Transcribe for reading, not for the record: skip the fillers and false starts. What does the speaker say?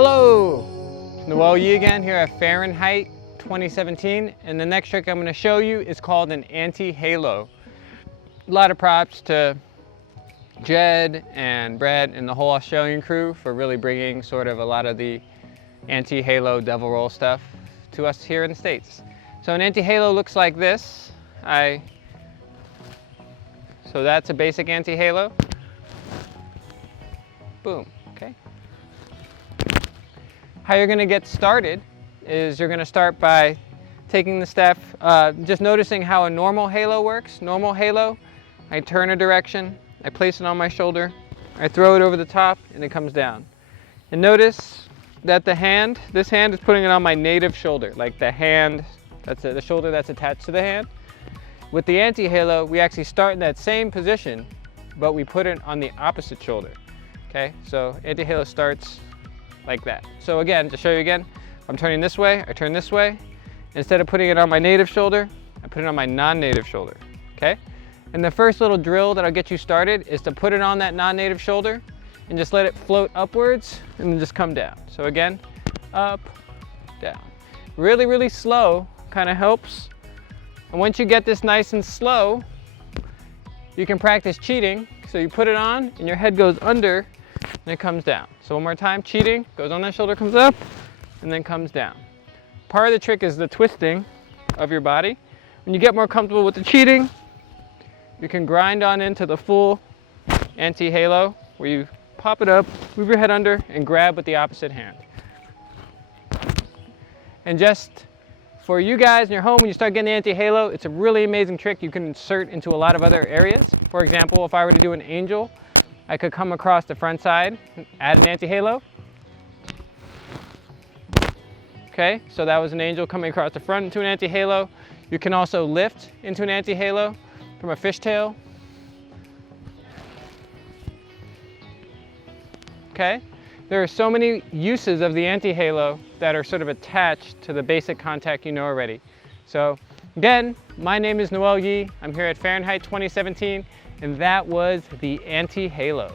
Hello, Noel again here at Fahrenheit 2017, and the next trick I'm going to show you is called an anti-halo. A lot of props to Jed and Brett and the whole Australian crew for really bringing sort of a lot of the anti-halo devil roll stuff to us here in the States. So an anti-halo looks like this. So that's a basic anti-halo. Boom, okay. How you're going to get started is you're going to start by taking the step, just noticing how a normal halo works. Normal halo, I turn a direction, I place it on my shoulder, I throw it over the top, and it comes down. And notice that this hand is putting it on my native shoulder, like the hand, the shoulder that's attached to the hand. With the anti-halo, we actually start in that same position, but we put it on the opposite shoulder. Okay, so anti-halo starts like that. So again, to show you again, I'm turning this way, I turn this way. Instead of putting it on my native shoulder, I put it on my non-native shoulder, okay? And the first little drill that'll get you started is to put it on that non-native shoulder and just let it float upwards and then just come down. So again, up, down. Really, really slow kind of helps. And once you get this nice and slow, you can practice cheating. So you put it on and your head goes under and it comes down. So one more time, cheating, goes on that shoulder, comes up, and then comes down. Part of the trick is the twisting of your body. When you get more comfortable with the cheating, you can grind on into the full anti-halo, where you pop it up, move your head under, and grab with the opposite hand. And just for you guys in your home, when you start getting the anti-halo, it's a really amazing trick you can insert into a lot of other areas. For example, if I were to do an angel, I could come across the front side, add an anti-halo. Okay, so that was an angel coming across the front into an anti-halo. You can also lift into an anti-halo from a fishtail. Okay, there are so many uses of the anti-halo that are sort of attached to the basic contact you know already. So again, my name is Noel. I'm here at Fahrenheit 2017. And that was the anti-halo.